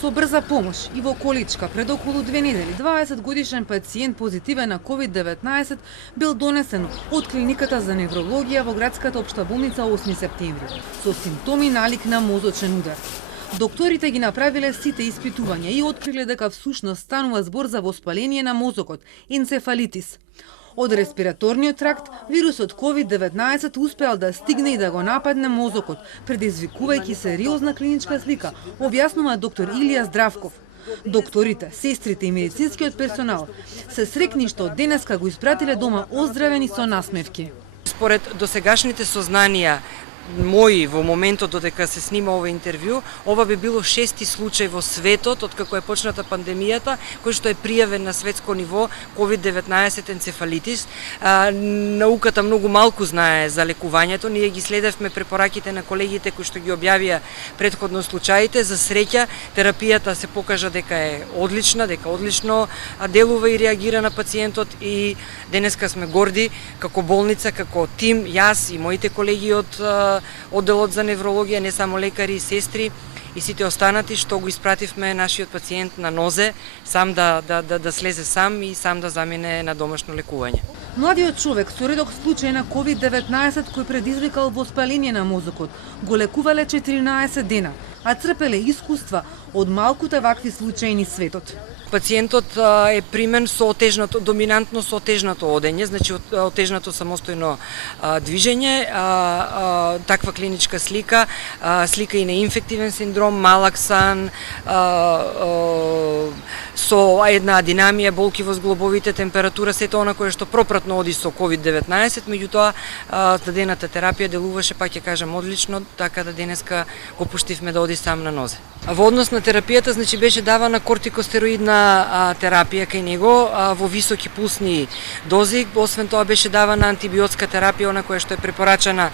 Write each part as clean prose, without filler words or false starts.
Со брза помош и во Количка пред околу 2 недели 20 годишен пациент позитивен на COVID-19 бил донесен од клиниката за неврологија во градската општа болница 8 септември со симптоми налик на мозочен удар. Докторите ги направиле сите испитувања и откриле дека всушност станува збор за воспаление на мозокот, енцефалитис. Од респираторниот тракт, вирусот COVID-19 успеал да стигне и да го нападне мозокот, предизвикувајќи сериозна клиничка слика, објаснува доктор Илија Здравков. Докторите, сестрите и медицинскиот персонал се срекни што денеска го испратиле дома оздравени со насмевки. Според досегашните сознанија мои во моментот додека се снима ова интервју, ова би било 6-ти случај во светот откако е почната пандемијата, кој што е пријавен на светско ниво COVID-19 енцефалитис. Науката многу малку знае за лекувањето, ние ги следевме препораките на колегите кои што ги објавија претходно случаите. За среќа, терапијата се покажа дека е одлична, дека одлично делува и реагира на пациентот и денеска сме горди како болница, како тим, јас и моите колеги од одделот за неврологија, не само лекари и сестри и сите останати што го испративме нашиот пациент на нозе, сам да слезе сам и сам да замине на домашно лекување. Младиот човек со редок случај на COVID-19 кој предизвикал воспаление на мозокот го лекувале 14 дена, а црпеле искуства од малкуте вакви случаи низ светот. Пациентот е примен со отежнато, доминантно со отежнато одење, значи отежнато самостојно движење, таква клиничка слика, слика и на инфективен синдром, малак сан, со една адинамија, болки во зглобовите, температура, сето она кое што пропратно оди со COVID-19, меѓутоа дадената терапија делуваше, пак ќе кажам, одлично, така да денеска го пуштивме да оди сам на нозе. Во однос на терапијата, значи беше давана кортикостероидна терапија кај него во високи пулсни дози, освен тоа беше давана антибиотска терапија, она која што е препорачана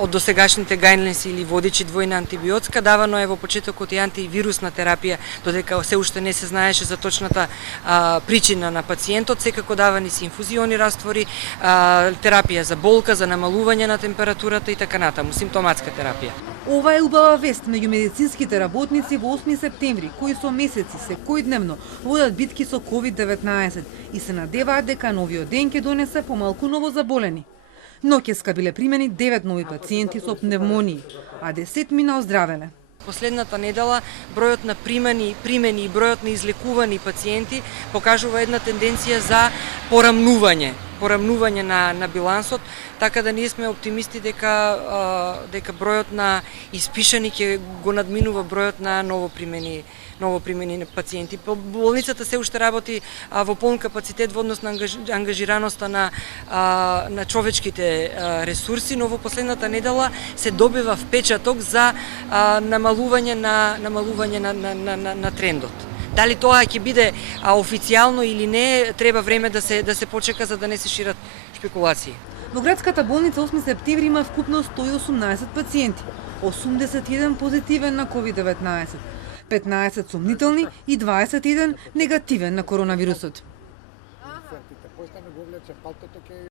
од досегашните гајдлайнс или водичи двојна антибиотска, давано е во почетокот и антивирусна терапија, додека се уште не се знаеше за точната причина на пациентот, секако давани се инфузиони раствори, терапија за болка, за намалување на температурата и така натаму, симптоматска терапија. Ова е убава вест меѓу медицинските работници во 8 септември, кои со месеци секојдневно водат битки со COVID-19 и се надеваат дека новиот ден ќе донесе помалку новозаболени. Ноќеска биле примени 9 нови пациенти со пневмонии, а 10 мина оздравеле. Последната недела бројот на примени и бројот на излекувани пациенти покажува една тенденција за порамнување на билансот, така да ние сме оптимисти дека бројот на испишани ќе го надминува бројот на новопримени пациенти. Болницата се уште работи во полн капацитет во однос на ангажираноста на човечките ресурси, но во последната недела се добива впечаток за намалување на трендот. Дали тоа ќе биде официјално или не, треба време да се почека за да не се шират шпекулации. Во градската болница 8 септември има вкупно 118 пациенти, 81 позитивен на COVID-19, 15 сомнителни и 21 негативен на коронавирусот.